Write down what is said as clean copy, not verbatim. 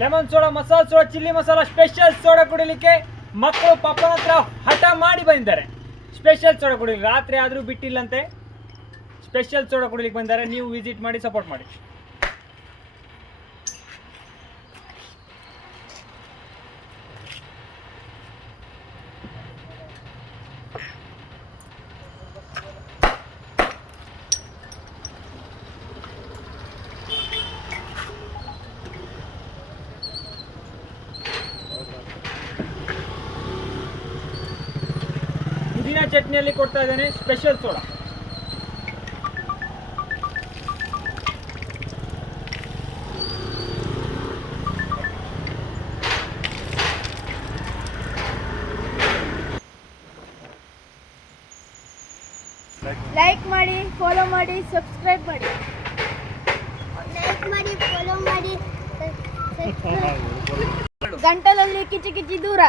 Lemon soda, masala soda, chilli masala, special soda ಕುಡಿಲಿಕ್ಕೆ ಮಕ್ಕಳು ಪಪ್ಪನ ಹತ್ರ ಹಠ ಮಾಡಿ ಬಂದಿದ್ದಾರೆ. ಸ್ಪೆಷಲ್ ಸೋಡಾ ಕುಡಿಲಿಕ್ಕೆ ರಾತ್ರಿ ಆದರೂ ಬಿಟ್ಟಿಲ್ಲಂತೆ. ಸ್ಪೆಷಲ್ ಸೋಡಾ ಕುಡಿಲಿಕ್ಕೆ ಬಂದಿದ್ದಾರೆ. ನೀವು ವಿಸಿಟ್ ಮಾಡಿ, ಸಪೋರ್ಟ್ ಮಾಡಿ. ಪುದೀನ ಚಟ್ನಿಯಲ್ಲಿ ಕೊಡ್ತಾ ಇದ್ದೇನೆ ಸ್ಪೆಷಲ್ ಸೋಡಾ. ಲೈಕ್ ಮಾಡಿ, ಫಾಲೋ ಮಾಡಿ, ಸಬ್ಸ್ಕ್ರೈಬ್ ಮಾಡಿ. ಲೈಕ್ ಮಾಡಿ, ಫಾಲೋ ಮಾಡಿ, ಗಂಟಲಲ್ಲಿ ಕಿಚಿ ಕಿಚಿ ದೂರ.